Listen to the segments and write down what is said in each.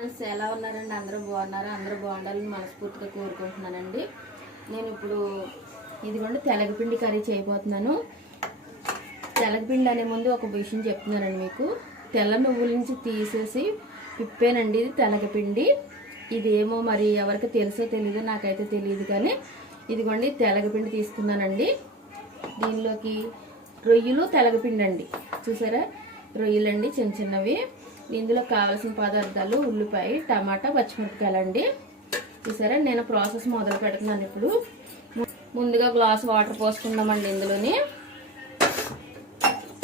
Friends ఎలా ఉన్నారండి? అందరూ బాగున్నారా? అందరూ బాగుండాలని మనస్ఫూర్తిగా కోరుకుంటున్నానండి. నేను ఇప్పుడు ఇదిగోండి తెలగపిండి కర్రీ చేయబోతున్నాను. తెలగపిండి అనే ముందు ఒక విషయం చెప్తున్నానండి మీకు. తెల్ల నువ్వుల నుంచి తీసేసి పిప్పేనండి ఇది తెలగపిండి. ఇదేమో మరి ఎవరికి తెలుసో తెలీదో నాకైతే తెలియదు, కానీ ఇదిగోండి తెలగపిండి తీసుకున్నానండి. దీనిలోకి రొయ్యలు తెలగపిండి అండి, చూసారా? రొయ్యలండి చిన్న చిన్నవి. ఇందులో కావాల్సిన పదార్థాలు ఉల్లిపాయ, టమాటా, పచ్చిమిరపకాయలు అండి. చూసారా? నేను ప్రాసెస్ మొదలు పెడుతున్నాను. ఇప్పుడు ముందుగా గ్లాస్ వాటర్ పోసుకుందామండి. ఇందులోని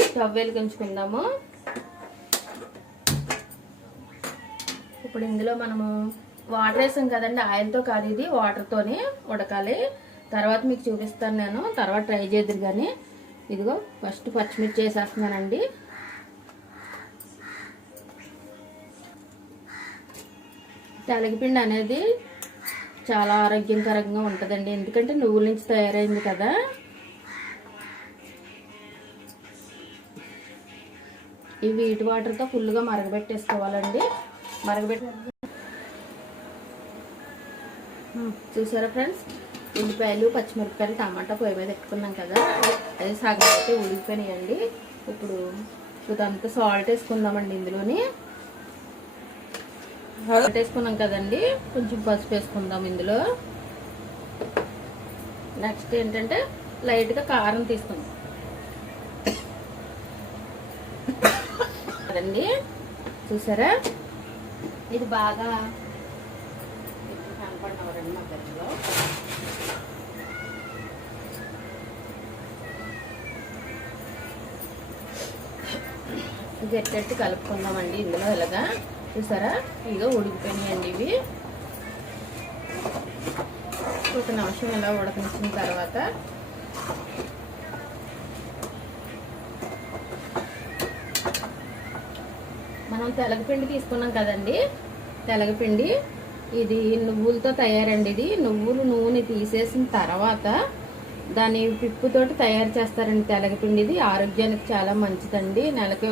స్టవ్ వెలిగించుకుందాము. ఇప్పుడు ఇందులో మనము వాటర్ వేసాం కదండి, ఆయిల్తో కాదు, ఇది వాటర్తోనే ఉడకాలి. తర్వాత మీకు చూపిస్తాను నేను, తర్వాత ట్రై చేద్దరు. కానీ ఇదిగో ఫస్ట్ పచ్చిమిర్చి వేసేస్తున్నానండి. తెలగపిండి అనేది చాలా ఆరోగ్యకరంగా ఉంటుందండి, ఎందుకంటే నువ్వుల నుంచి తయారైంది కదా. ఈ వీటి వాటర్తో ఫుల్గా మరగబెట్టేసుకోవాలండి. చూసారా ఫ్రెండ్స్? ఉల్లిపాయలు, పచ్చిమిరపకాయలు, టమాటా పొయ్యి మీద పెట్టుకున్నాం కదా, అది సగం అయితే ఉడికిపోయినాయండి. ఇప్పుడు ఇదంతా సాల్ట్ వేసుకుందామండి. ఇందులోని సాల్ట్ వేసుకున్నాం కదండి, కొంచెం పసుపు వేసుకుందాం ఇందులో. నెక్స్ట్ ఏంటంటే లైట్గా కారం తీసుకుందాం కదండి. చూసారా? ఇది బాగా కనపడినవారండి మా గదిలో. గట్టి కలుపుకుందామండి ఇందులో. ఇలాగా చూసారా? ఇదిగో ఉడికిపోయినాయండి ఇవి. ఒక నిమిషం ఇలా ఉడకనిచ్చిన తర్వాత మనం తెలగపిండి తీసుకున్నాం కదండి. తెలగపిండి ఇది నువ్వులతో తయారండి. ఇది నువ్వులు నూనె తీసేసిన తర్వాత దాని పిప్పుతోటి తయారు చేస్తారండి తెలగపిండి. ఇది ఆరోగ్యానికి చాలా మంచిదండి. నెలకి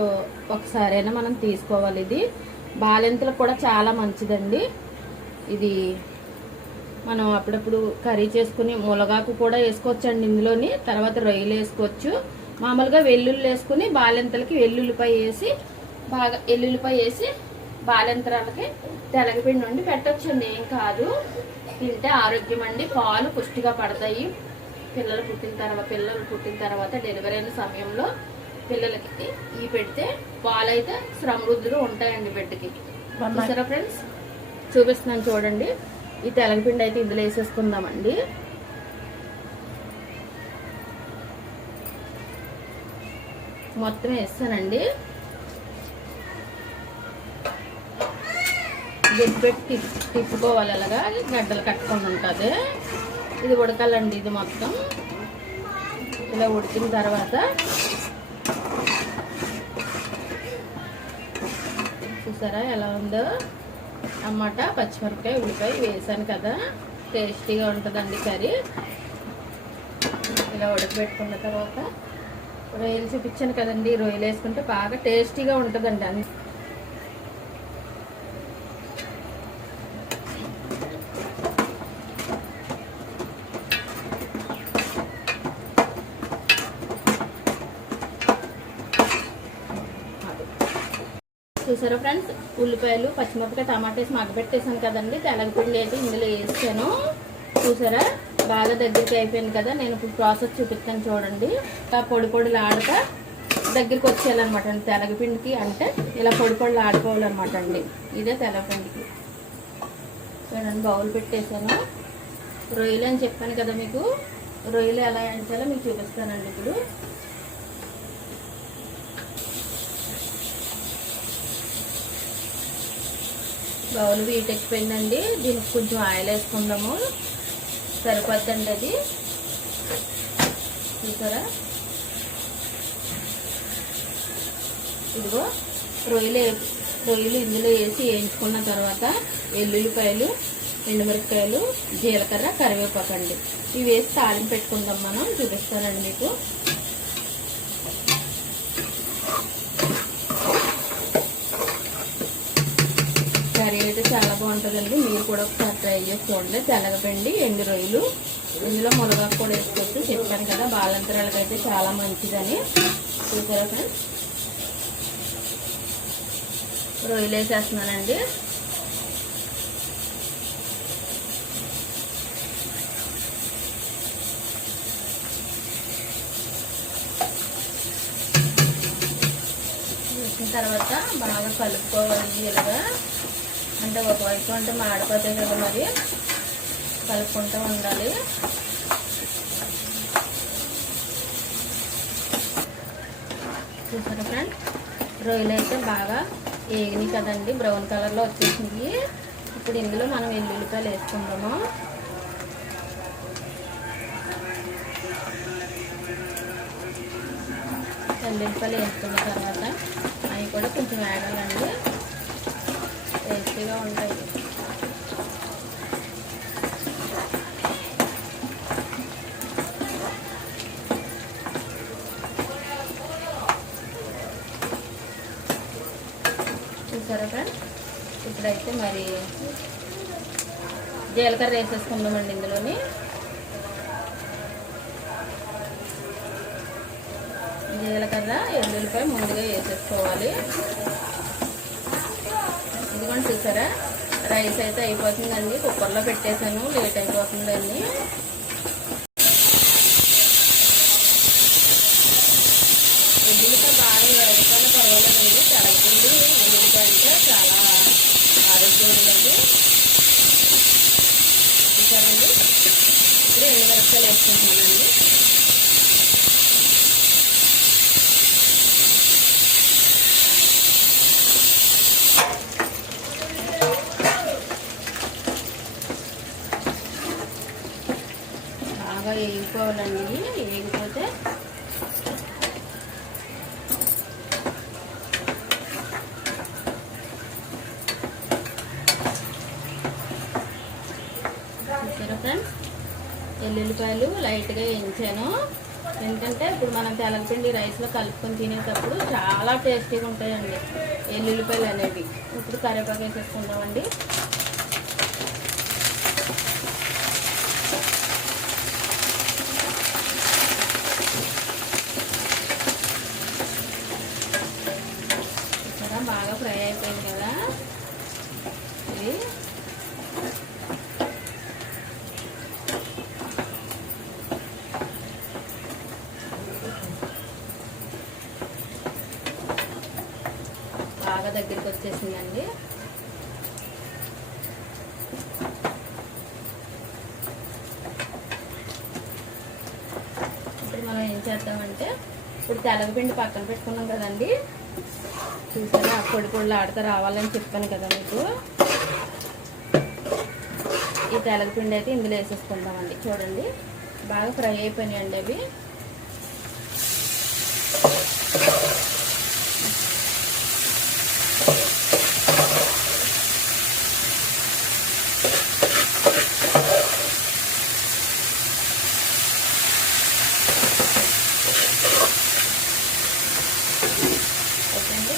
ఒకసారైనా మనం తీసుకోవాలి. ఇది బాలింతలకు కూడా చాలా మంచిదండి. ఇది మనం అప్పుడప్పుడు కర్రీ చేసుకుని ములగాకు కూడా వేసుకోవచ్చండి ఇందులోని. తర్వాత రొయ్యలు వేసుకోవచ్చు. మామూలుగా వెల్లుల్లి వేసుకుని బాలింతలకి ఎల్లుల్లిపాయ వేసి బాలింతరాలకి తెలగపిండి వండి పెట్టొచ్చండి. ఏం కాదు, తింటే ఆరోగ్యం అండి. పాలు పుష్టిగా పడతాయి. పిల్లలు పుట్టిన తర్వాత డెలివరీ అయిన సమయంలో పిల్లలకి ఈ పెడితే పాలైతే సమృద్ధిగా ఉంటాయండి బిడ్డకి. చూసారా ఫ్రెండ్స్? చూపిస్తున్నాను చూడండి. ఈ తెలగపిండి అయితే ఇందులో వేసేసుకుందామండి. మొత్తం వేస్తానండి. పెట్టి తిప్పుకోవాలి. అలాగా గడ్డలు కట్టుకొని ఉంటుంది. ఇది ఉడకాలండి. ఇది మొత్తం ఇలా ఉడికిన తర్వాత చూసారా ఎలా ఉందో? టమాటా, పచ్చిమిరపకాయ, ఉల్లిపాయ వేసాను కదా, టేస్టీగా ఉంటుందండి కర్రీ. ఇలా ఉడకబెట్టుకున్న తర్వాత రొయ్యలు చూపించాను కదండి, రొయ్యలు వేసుకుంటే బాగా టేస్టీగా ఉంటుందండి. అన్ని చూసారా ఫ్రెండ్స్? ఉల్లిపాయలు, పచ్చిమిరపకాయ, టమాటా వేసి మగ్గబెట్టేసాను కదండి. తెలగపిండి అయితే ఇందులో వేసాను. చూసారా? బాగా దగ్గరికి అయిపోయింది కదా. నేను ఇప్పుడు ప్రాసెస్ చూపిస్తాను చూడండి. పొడి పొడిలు ఆడతా దగ్గరికి వచ్చేయాలన్నమాట అండి తెలగపిండికి. అంటే ఇలా పొడి పొడిలు ఆడుకోవాలన్నమాట అండి. ఇదే తెలగపిండికి. చూడండి, బౌల్ పెట్టేసాను. రొయ్యలు అని చెప్పాను కదా మీకు. రొయ్యలు ఎలా వేయించాలో మీకు చూపిస్తానండి ఇప్పుడు. బౌల్ వీట్ ఎక్కిపోయిందండి. దీనికి కొంచెం ఆయిల్ వేసుకుందాము, సరిపోద్దండి అది. చూసారా? ఇదిగో రొయ్యలు ఇందులో వేసి వేయించుకున్న తర్వాత ఎల్లుల్లిపాయలు, ఎండుమిరపకాయలు, జీలకర్ర, కరివేపాకు అండి ఇవి వేసి తాలింపు పెట్టుకుందాం మనం. చూపిస్తానండి మీకు. కర్రీ అయితే చాలా బాగుంటుందండి. మీరు కూడా ఒకసారి ట్రై చేసి చూడండి. తెలగపిండి ఎండు రొయ్యలు, ఇందులో మునగాకు కూడా వేసుకోవచ్చు. చెప్పాను కదా బాలంతరాలకు అయితే చాలా మంచిదని. చూసారా ఫ్రెండ్స్, రొయ్యలు వేసేస్తున్నానండి. వేసిన తర్వాత బాగా కలుపుకోవాలి. ఇలాగా అంటే ఒకవైపు అంటే మాడిపోతాయి కదా, మరి కలుపుకుంటూ ఉండాలి. చూసారా ఫ్రెండ్స్, రొయ్యలు అయితే బాగా వేగినాయి కదండి, బ్రౌన్ కలర్లో వచ్చేసింది. ఇప్పుడు ఇందులో మనం వెల్లుల్లిపాయలు వేసుకుందాము. వెల్లుల్లిపాయలు వేసుకున్న తర్వాత అవి కూడా కొంచెం వేగాలండి, టేస్టీగా ఉంటాయి. చూసారా ఫ్రెండ్స్, ఇప్పుడైతే మరి జీలకర్ర వేసేసుకుందామండి. ఇందులోని జీలకర్ర, ఎల్లుల్లిపాయ ముందుగా వేసేసుకోవాలి. ఇదిగోండి చూసారా, రైస్ అయితే అయిపోతుందండి. కుక్కర్లో పెట్టేశాను, లేట్ అయిపోతుందండి. ఎల్లుల్లిపాయ బాగా వేడకాల పర్వాలేదండి. తెలగపిండి ఎల్లుల్లిపాయ అంటే చాలా ఆరోగ్యం ఉండదు. చూసారండి, ఇప్పుడు ఎండుమిరపకాయలు వేసుకుంటున్నానండి. బాగా వేగిపోవాలండి. వేగిపోతే చూసారా ఫ్రెండ్స్, ఎల్లుల్లిపాయలు లైట్గా వేయించాను. ఎందుకంటే ఇప్పుడు మనం తెలగపిండి రైస్లో కలుపుకొని తినేటప్పుడు చాలా టేస్టీగా ఉంటాయండి ఎల్లుల్లిపాయలు అనేవి. ఇప్పుడు కరివేపాకు వేసేసుకుందామండి. బాగా ఫ్రై అయిపోయింది కదా ఇది. బాగా దగ్గరికి వచ్చేసిందండి. ఇప్పుడు మనం ఏం చేద్దామంటే, ఇప్పుడు తెలగపిండి పక్కన పెట్టుకున్నాం కదండి. చూసారా, పొడి పొడిలు ఆడుతూ రావాలని చెప్పాను కదా మీకు. ఈ తెలగపిండి అయితే ఇందులో వేసేసుకుందామండి. చూడండి, బాగా ఫ్రై అయిపోయినాయండి అవి.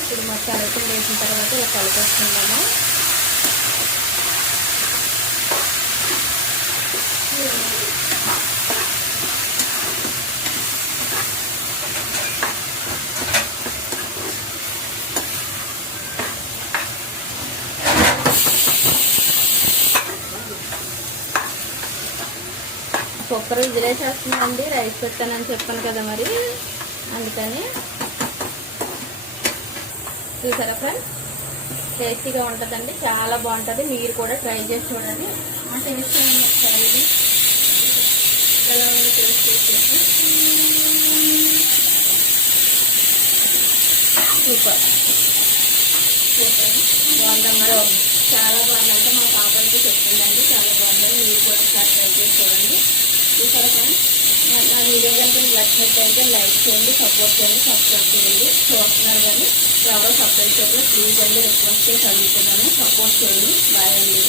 ఇప్పుడు మొత్తం అరటిని వేసిన తర్వాత ఇలా కలిపేసుకుందాము. కుక్కర్ విజిలేసేస్తుందండి. రైస్ పెట్టానని చెప్పాను కదా, మరి అందుకని. చూసారా ఫ్రెండ్స్, టేస్టీగా ఉంటుందండి, చాలా బాగుంటుంది. మీరు కూడా ట్రై చేసి చూడండి. టేస్ట్ ఒకసారి ఇది ఎలా ఉంది టేస్ట్ చేసేసి. సూపర్ సూపర్ బాగుందమ్మా, చాలా బాగుందంటే మా పాప అయితే చెప్తుందండి, చాలా బాగుందని. మీరు కూడా ఒకసారి ట్రై చేసి చూడండి. చూసారా ఫ్రెండ్స్, నా వీడియో కనుక మీకు నచ్చినట్టయితే లైక్ చేయండి, సపోర్ట్ చేయండి, సబ్స్క్రైబ్ చేయండి. చూస్తున్నారు కానీ ఎవరో సబ్స్క్రైబ్ చేయలేదు, ప్లీజ్ అండి రిక్వెస్ట్ చేసి అడుగుతున్నాను, సపోర్ట్ చేయండి. బాయ్ అండి.